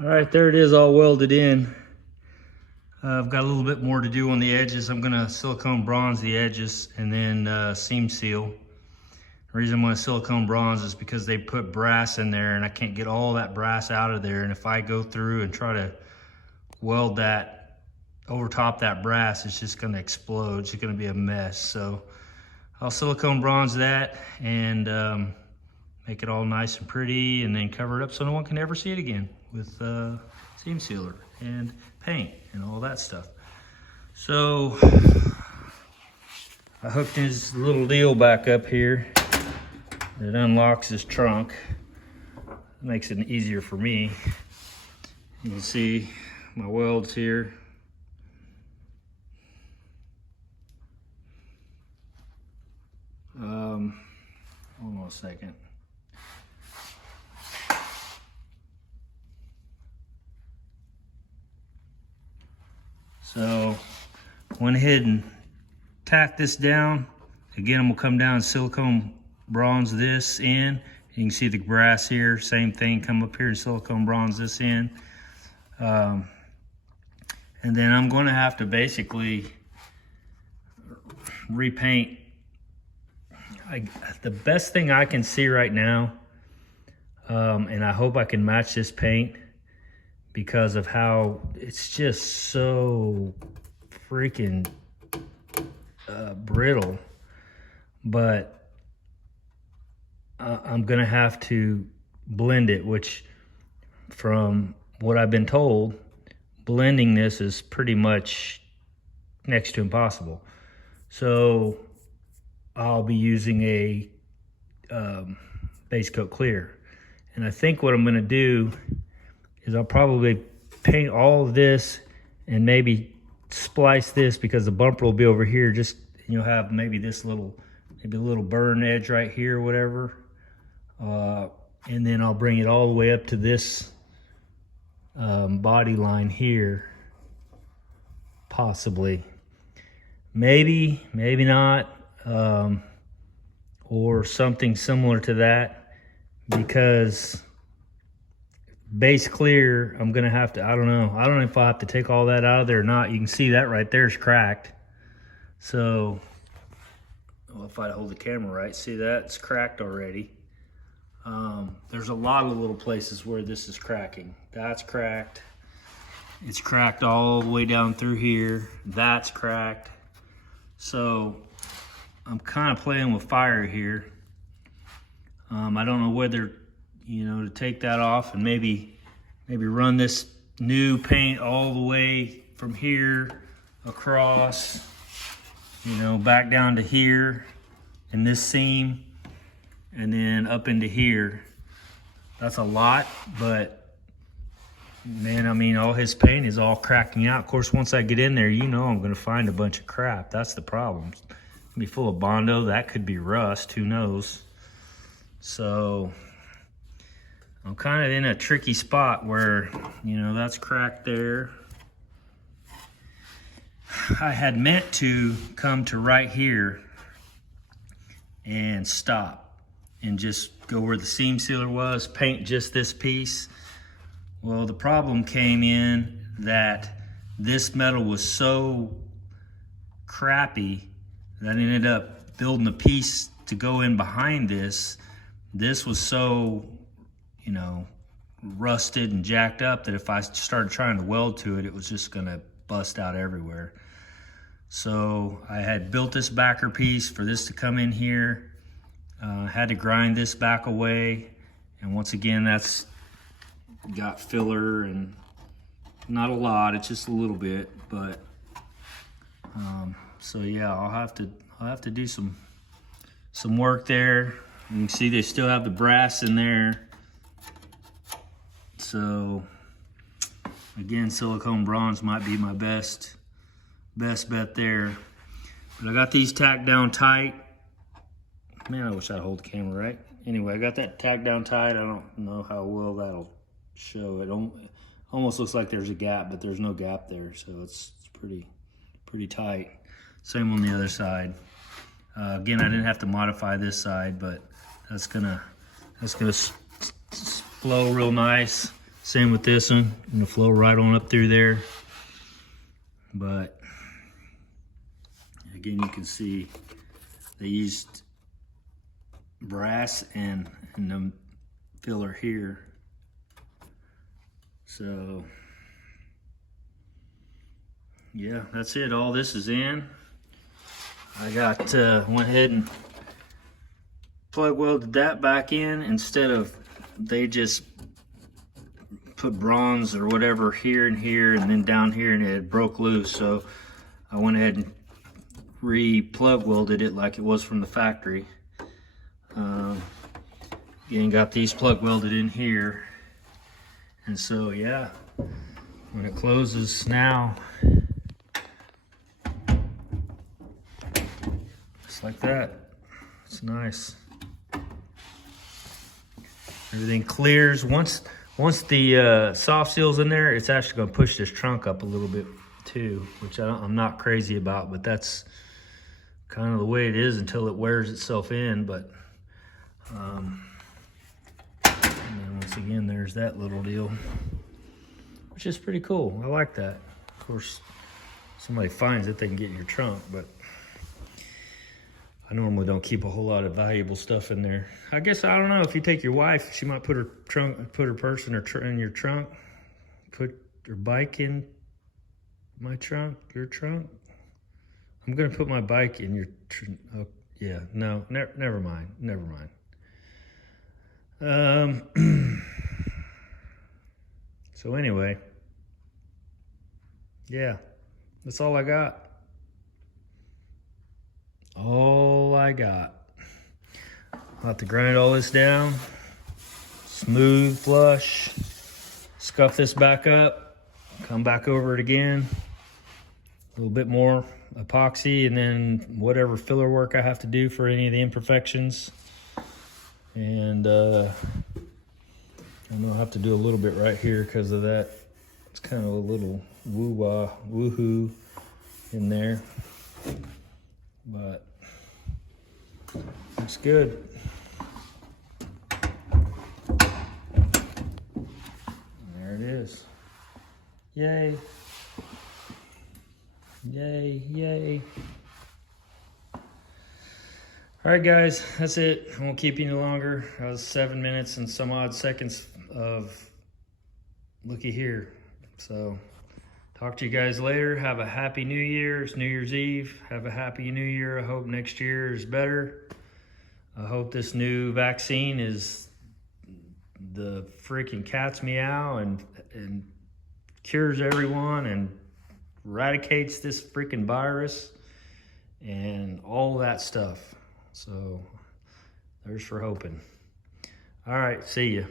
All right, there it is, all welded in. I've got a little bit more to do on the edges. I'm gonna silicone bronze the edges and then seam seal. The reason I'm gonna silicone bronze is because they put brass in there and I can't get all that brass out of there. And if I go through and try to weld that over top that brass, it's just gonna explode. It's gonna be a mess. So I'll silicone bronze that and make it all nice and pretty, and then cover it up so no one can ever see it again with seam sealer and paint and all that stuff. So I hooked this little deal back up here that unlocks his trunk. It makes it easier for me. You can see my welds here. Hold on a second. So went ahead and tacked this down. Again, I'm gonna come down and silicone bronze this in. You can see the brass here, same thing, come up here and silicone bronze this in. And then I'm gonna have to basically repaint. The best thing I can see right now, and I hope I can match this paint, because of how it's just so freaking brittle. But I'm gonna have to blend it, which from what I've been told, blending this is pretty much next to impossible. So I'll be using a base coat clear. And I think what I'm gonna do is I'll probably paint all of this and maybe splice this, because the bumper will be over here. Just, you know, have maybe this little, maybe a little burn edge right here or whatever. And then I'll bring it all the way up to this body line here, possibly. Maybe not, or something similar to that, because base clear, I'm gonna have to, I don't know if I'll have to take all that out of there or not. You can see that right there is cracked. So, well, if I hold the camera right, see that? It's cracked already. There's a lot of little places where this is cracking. That's cracked. It's cracked all the way down through here. That's cracked. So, I'm kind of playing with fire here. I don't know whether, you know, to take that off and maybe run this new paint all the way from here across, you know, back down to here in this seam and then up into here. That's a lot, but man, I mean, all his paint is all cracking out. Of course, once I get in there, you know, I'm gonna find a bunch of crap. That's the problem. It's gonna be full of Bondo. That could be rust, who knows? So I'm kind of in a tricky spot where, you know, that's cracked there. I had meant to come to right here and stop and just go where the seam sealer was, paint just this piece. Well, the problem came in that this metal was so crappy that I ended up building a piece to go in behind this. This was so, you know, rusted and jacked up that if I started trying to weld to it, it was just gonna bust out everywhere. So I had built this backer piece for this to come in here. Had to grind this back away. And once again, that's got filler, and not a lot, it's just a little bit, but so yeah, I'll have to do some work there. You can see they still have the brass in there. So again, silicone bronze might be my best bet there. But I got these tacked down tight. Man, I wish I'd hold the camera right. Anyway, I got that tacked down tight. I don't know how well that'll show. It almost looks like there's a gap, but there's no gap there, so it's pretty tight. Same on the other side. Again, I didn't have to modify this side, but that's gonna flow real nice. Same with this one, gonna flow right on up through there. But again, you can see they used brass and the filler here. So yeah, that's it. All this is in. I got went ahead and plug welded that back in instead of they just put bronze or whatever here and here and then down here, and it broke loose. So I went ahead and re-plug welded it like it was from the factory. Again, got these plug welded in here, and so yeah, when it closes now, just like that. It's nice. Everything clears. Once the soft seal's in there, it's actually going to push this trunk up a little bit too, which I'm not crazy about, but that's kind of the way it is until it wears itself in. But and then once again, there's that little deal, which is pretty cool. I like that. Of course, somebody finds it, they can get in your trunk, but I normally don't keep a whole lot of valuable stuff in there. I guess, I don't know, if you take your wife, she might put her purse in your trunk, put her bike in my trunk, your trunk. I'm gonna put my bike in your trunk. Oh, yeah, no, never mind. So anyway, yeah, that's all I got. All I got. I'll have to grind all this down, smooth, flush, scuff this back up, come back over it again, a little bit more epoxy, and then whatever filler work I have to do for any of the imperfections. And I know I'll have to do a little bit right here because of that. It's kind of a little woohoo in there, but looks good. There it is. Yay. Yay, yay. All right, guys, that's it. I won't keep you any longer. That was 7 minutes and some odd seconds of looky here. So talk to you guys later. Have a happy New Year. It's New Year's Eve. Have a happy New Year. I hope next year is better. I hope this new vaccine is the freaking cat's meow and cures everyone and eradicates this freaking virus and all that stuff. So there's for hoping. All right, see ya.